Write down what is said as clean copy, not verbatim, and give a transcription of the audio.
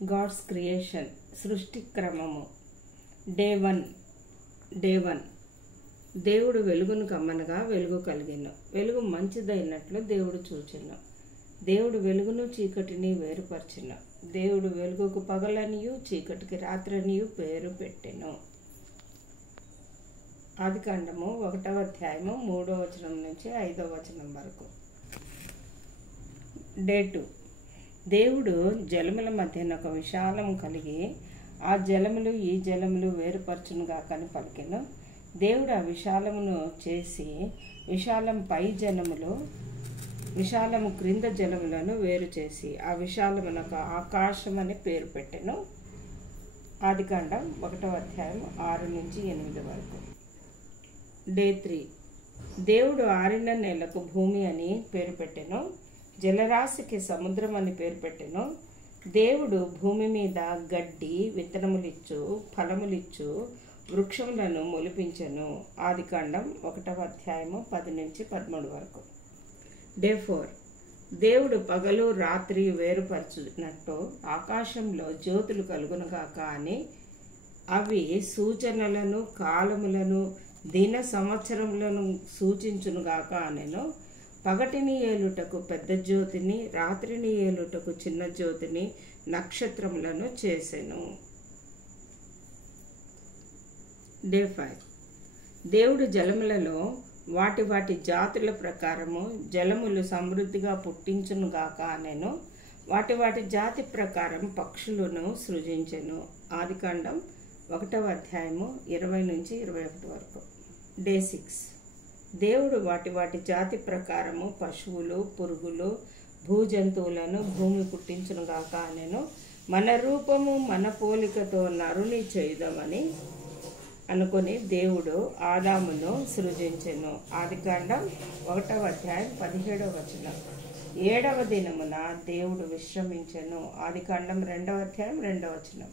God's creation, సృష్టి క్రమము. Day one. దేవుడు వెలుగును కమ్మనగా వెలుగు కలిగెను. వెలుగు మంచిదైనట్లు దేవుడు చూచెను. దేవుడు వెలుగును చీకటిని వేరుపరచెను. దేవుడు వెలుగుకు పగలనియు చీకటికి రాత్రనియు పేరు పెట్టెను. ఆదికాండము 1వ అధ్యాయము 3వ వచనం నుంచి 5వ వచనం వరకు. డే 2. దేవుడు జలముల మధ్యన ఒక విశాలము కలిగి ఆ జలములు ఈ జలములు వేరుపరచునుగా కని పలికెను. దేవుడు ఆ విశాలమును చేసి విశాలం పై జలములు విశాలము క్రింద జలములను వేరు చేసి ఆ విశాలమునకు ఆకాశం అని పేరు పెట్టెను. ఆదికాండం 1వ అధ్యాయం 6 నుంచి 8 వరకు. డే 3. దేవుడు ఆరిన నేలకు భూమి అని పేరు పెట్టెను. జలరాశికి సముద్రం అని పేరు పెట్టెను. దేవుడు భూమి మీద గడ్డి, విత్తనములిచ్చు, ఫలములిచ్చు వృక్షములను మొలిపించెను. ఆదికాండం 1వ అధ్యాయము 10 నుంచి 13 వరకు. డే 4. దేవుడు పగలు రాత్రి వేరుపరచునట్టు ఆకాశంలో జ్యోతులు కలుగునుగాక అని అవి సూచనలను, కాలములను, దిన సంవత్సరములను సూచించునుగాక అనెను. పగటిని ఏలుటకు పెద్ద జ్యోతిని, రాత్రిని ఏలుటకు చిన్న జ్యోతిని, నక్షత్రములను చేసెను. డే 5. దేవుడు జలములలో వాటి జాతుల ప్రకారము జలములు సమృద్ధిగా పుట్టించునుగాక అనెను. వాటి జాతి ప్రకారం పక్షులను సృజించెను. ఆదికాండం 1వ అధ్యాయము 20 నుంచి 21 వరకు. డే 6. దేవుడు వాటి జాతి ప్రకారము పశువులు, పురుగులు, భూజంతువులను భూమి పుట్టించునుగాక అనెను. మన రూపము మన పోలికతో నరుని చేయుదామని అనుకుని దేవుడు ఆదామును సృజించెను. ఆదికాండం 1వ అధ్యాయం 17వ వచనం. 7వ దినమున దేవుడు విశ్రమించెను. ఆదికాండం 2వ అధ్యాయం 2వ వచనం.